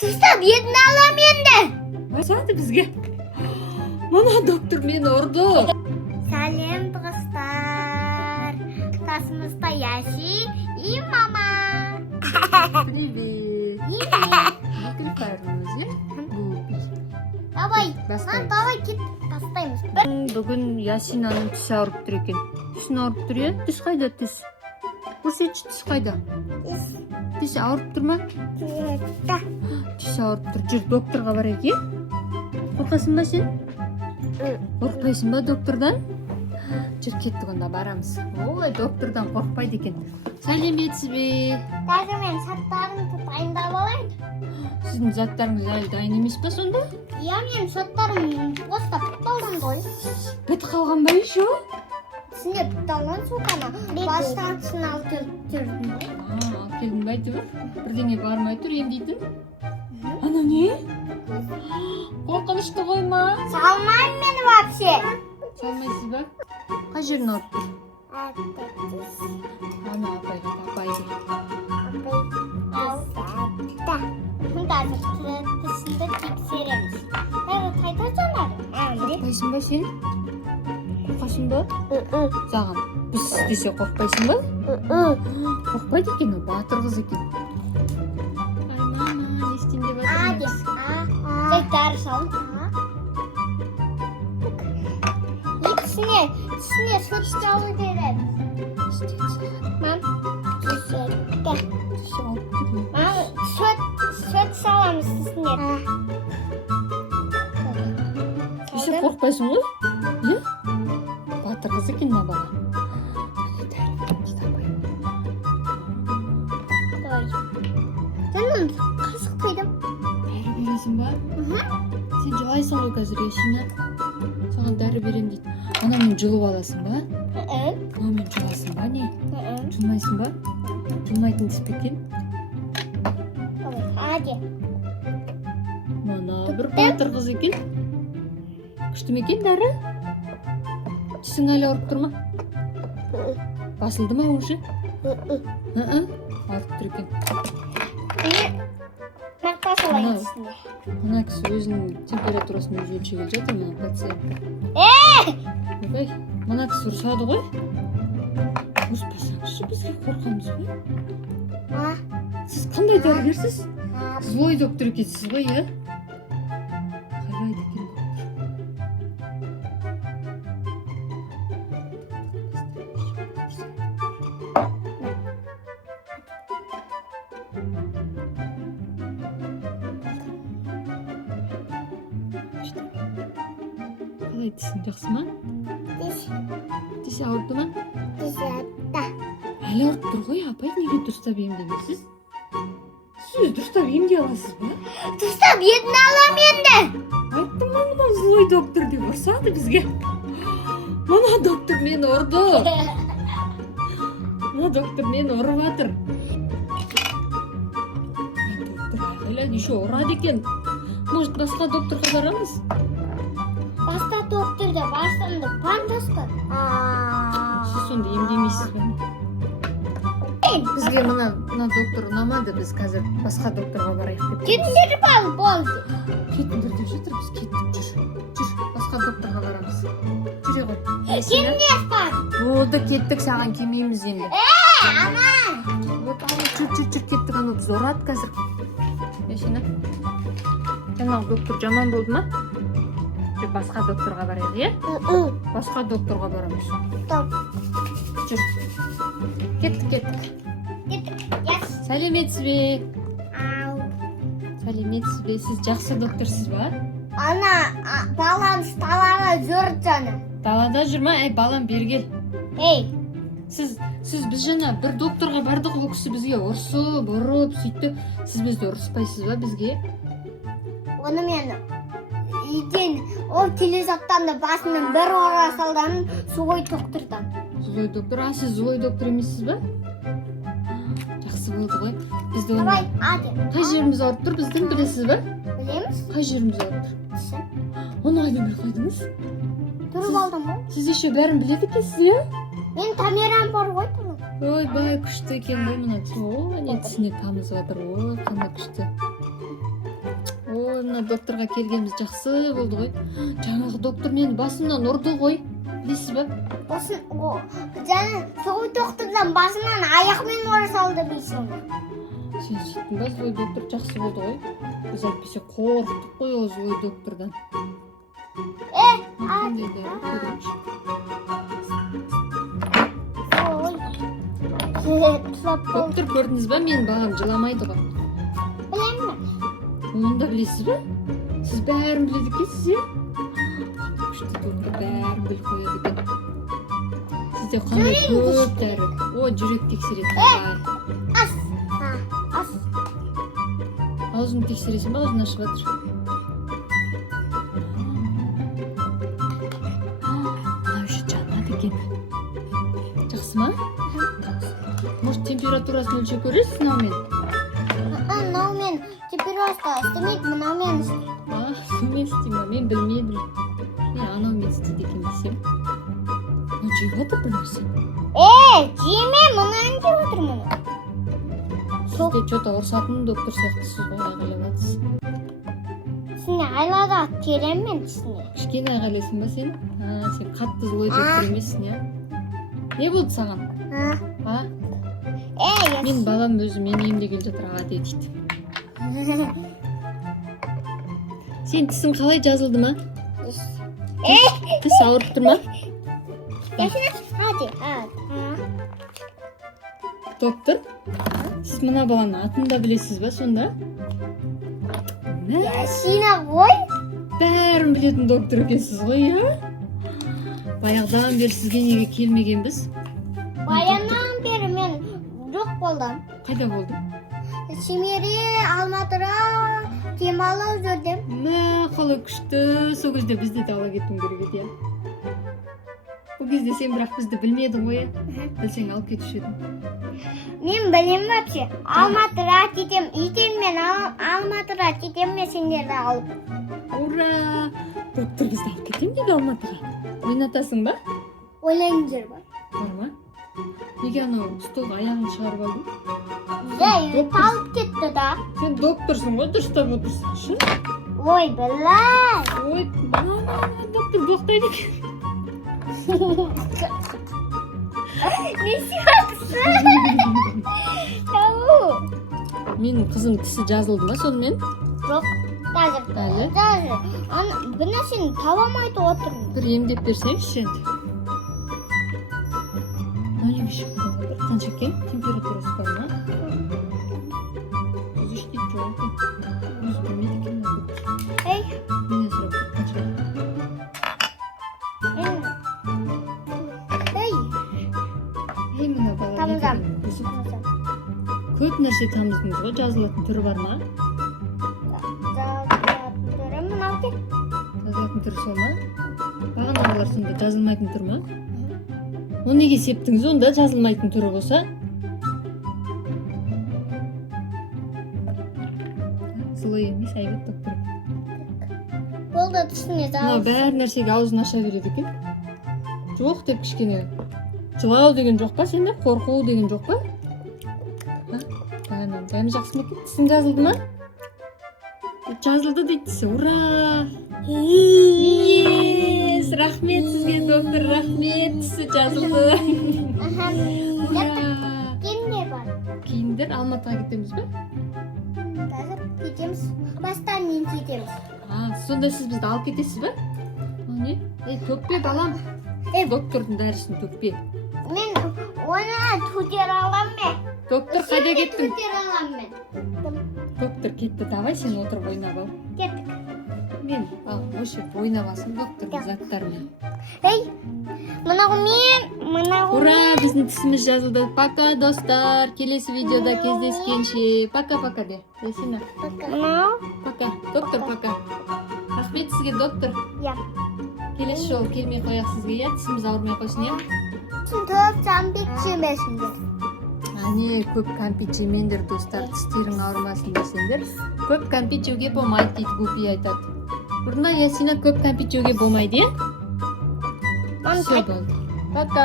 Тастап етін алам енді. Басады бізге. Мана доктор мені ұрды. Сәлем достар. Классымызда Яси и мама. Привет. Бүкіл парымыз, Гупи. Давай. Бастаймыз. Давай кет бастаймыз. Бүгін Ясинаның тісі ауырып тұр екен. Тісін ауырып тұр, е? Тіс қайда тіс? Көрсетші, тіс қайда? Тісі ауырып тұр ма? Тісі ауырып тұр. Жүр, докторға барайық, е? Қорқасың ба сен? Қорқпайсың ба доктордан? Жүр, кеттік онда барамыз. Ой, доктордан қорқпайды екен. Сәлеметсіз бе? Қазір мен заттарымды дайындап алайын. Сіздің заттарыңыз әлі дайын емес па сонда? Иә, мен заттарым босқа қалған ғой. Бітіп қалған ба еще? Түсіне алған суқана. Бастан түсін алып жүрдім ғой. Алып келдің ба әйтеуір? Бірдеңе бармай тұр емдейтін? Ана не? Қорқынышты ғой ма? Салмайын мені вообще. Салмайсыз ба? Қай жерін ауырып тұр? Ана апайға апайды. Тісінде тексереміз. Қайда жанар? Қорқпайсың ба сен? Қорқасың ба? Саған біз істесе қорқпайсың ба? Қорқпайды екен, ол батыр қыз екен. Ай мама, не істейін деп жатырмыз? Заттар салып. Түсіне сүт салу керек. Мам, сүт саламыз түсіне. Сен қорқпайсың ғой? Е? Батыр қыз екен мына бала. Жаным, қасық қойдым. Дәрі бересің ба? Сен жылайсың ғой қазір, Ясина. Саған дәрі берем дейді. Ана мен жұлып аласың ба? Ана мен жұласың ба не? Жұлмайсың ба? Жұлмайтын тіс пе екен? Hadi. Мана бір батыр қыз екен. Күшті ме екен дәрі? Тісің әлі ауырып тұр ма? Басылды ма уже? Ауырып тұр екен. Ана кісі өзінің температурасын өзі өлшеп келе жатыр, мына пациент. Ойбай, мына кісі ұрсады ғой. Ұрыспасаңызшы, бізге қорқамыз ғой. Сіз қандай дәрігерсіз? Злой доктор екенсіз ғой, е? Қарайды екен доктор. Қалай тісің жақсы ма? Тісі ауырды ма? Әлі ауырып тұр ғой, апай, неге дұрыстап емдемейсіз? Сіз дұрыстап емдей аласыз ба? Тастап етін алам енді. Айттым ба, мына злой доктор деп ұрсады бізге. Мына доктор мені ұрды. Мына доктор мені ұрып жатыр. Доктор әлі еще ұрады екен. Может, басқа докторға барамыз? Басқа докторда барсамды пандасты. Сіз сонда емдемейсіз ба? Бізге мына доктор ұнамады, біз қазір басқа докторға барайық деп. Кетіндері бал болды. Кетіндер деп жатыр, біз кеттік, жүр, басқа докторға барамыз. Жүре ғой. Кетіндер бар. Болды, кеттік, саған келмейміз енді. Ана. Жүр, кеттік, ана біз ұрады қазір. Ясина, жаңағы доктор жаман болды ма? Басқа докторға барайық, е? Басқа докторға барамыз. Жүр. Кеттік. Сәлеметсіз бе? Сәлеметсіз бе? Сіз жақсы докторсыз ба? Ана, балам далада жүр жаны. Далада жүр ма? Балам бергел. Сіз біз жаңа бір докторға бардық, ол кісі бізге ұрсып, ұрып, сөйтті. Сіз бізді ұрыспайсыз ба бізге? Оны мен үйден ол телезаттан басының бір ора салдан злой доктордан. Злой доктор, сіз злой доктор емессіз ба? Жақсы болды ғой. Бізді онда Давай, hadi. қай жеріміз ауырып тұр, біздің білесіз ба? Білеміз? Қай жеріміз ауырып тұр? Түсін. Оны қайдан біліп қойдыңыз? Тұрып алдым ғой. Сіз еще бәрін біледі екенсіз, е? Мен камерам бар ғой тұрып. Ойбай, күшті екен ғой мына кісі. О, не тісіне тамызып жатыр. О, қандай күшті. жаңа докторға келгеніміз жақсы болды ғой. Жаңағы доктор мені басымнан ұрды ғой. Білесіз ба? Жаңа сол доктордан басымнан аяқпен ұра салды дейсің. Сен сөйттің ба? Злой доктор жақсы болды ғой. Біз әйтпесе қорықтық қой ол злой доктордан. Доктор көрдіңіз ба? Менің балам жыламайды ғой. Білемін. Оны да білесіз ба? Сіз бәрін біледі екенсіз, иә? Қандай күшті доктор бәрін біліп қояды екен. Сізде қандай көп дәрі. О, жүрек тексереді. Ас. Аузын тексересің ба? Аузын ашып жатыр. Мынау еще жанады екен. Жақсы ма? Может, температурасын өлшеп көресіз мынаумен? Мынаумен температура істемейді, мынаумен істейді. Сонымен істейді ма? Мен білмедім. Мен анаумен істейді екен десем. Мынау жеп отыр бір нәрсе. Жеме, мұнан жеп отырмын. Сізде что-то ұрсатын доктор сияқтысыз ғой, айғайланасыз. Сіне айлада теремін сіне. Кішкене айғайлайсың ба сен? Сен қатты злой доктор емессің, иә? Не болды саған? Мен балам өзі мені емдегелі жатыр, аға дейді. Сен тісің қалай жазылды ма? Тіс ауырып тұр ма? Доктор, сіз мына баланың атын да білесіз ба сонда? Сина ғой? Бәрін білетін доктор екенсіз ғой, иә? Баяғыдан бері сізге неге келмегенбіз? Баяғыдан бері мен жоқ болдым. Қайда болдың? Семейде, Алматыда демалып жүрдім. Қалай күшті. Сол кезде бізді де ала кетуің керек еді, иә? Бұл кезде сен бірақ бізді білмедің ғой, білсең алып кетуші едің. Мен білем вообще. Алматыға кетем, ертең мен Алматыға кетем, мен сендерді алып. Ура! Доктор бізді алып кетем дейді Алматыға. Ойнатасың ба? Ойлайындар ба? Бар ма? Неге анау столға аяғын шығарып алдың? Талып кетті да. Сен докторсың ғой, дұрыстап отырсың. Ой, білай. Ой, доктор боқтайды екен. Не сияқтысың? Менің қызым тісі жазылды ма сонымен? Жоқ, Әлі? бір нәрсені таба алмай отырмын. Бір емдеп берсеңізші енді. Неге шықпай отыр? Қанша екен? Температурасы бар ма? 33 дейді жоқ екен. Өзі білмейді екен. Менен сұрап қанша? Мына бала көп нәрсе тамыздыңыз ғой, жазылатын түрі бар ма? Жазылатын түрі сол ма? Бағанағылар сонда жазылмайтын түр ма? Оны неге септіңіз онда жазылмайтын түрі болса? Злой емес, әйбет доктор. Болды түсіне жазылды. Бәр нәрсеге аузын аша береді екен. Жоқ деп кішкене. Жылау деген жоқ па сенде? Қорқу деген жоқ па? Бәрі жақсы ма екен? Тісің жазылды ма? Жазылды дейді тісі. Ура! Рахмет сізге, доктор, рахмет. Тісі жазылды. Кейіндер бар. Кейіндер Алматыға кетеміз бе? Қазір кетеміз. Бастан мен кетеміз. Сонда сіз бізді алып кетесіз бе? Не? Төкпе балам. Доктордың дәрісін төкпе. Мен оны көтере аламын. Доктор қайда кеттің? Көтере аламын. Доктор кетті, давай сен отырып ойнап ал. Кеттік. Мен өшіп ойнабасын доктордың заттарымен. Мынау мен. Ура, біздің тісіміз жазылды. Пока, достар. Келесі видеода кездескенше. Пока-пока де. Сен пока. Доктор, пока. Рахмет сізге, доктор. Келесі жолы келмей қояқ сізге, иә? Тісіміз ауырмай қойсын, иә? Көп кәмпит жемесіңдер. Не, көп кәмпит жемеңдер, достар. Тістерің ауырмасын десеңдер. Көп кәмпит жеуге болмайды дейді, Гупи айтады. Бұрында Ясина көп кәмпит жеуге болмайды, иә? Все болды. Пока.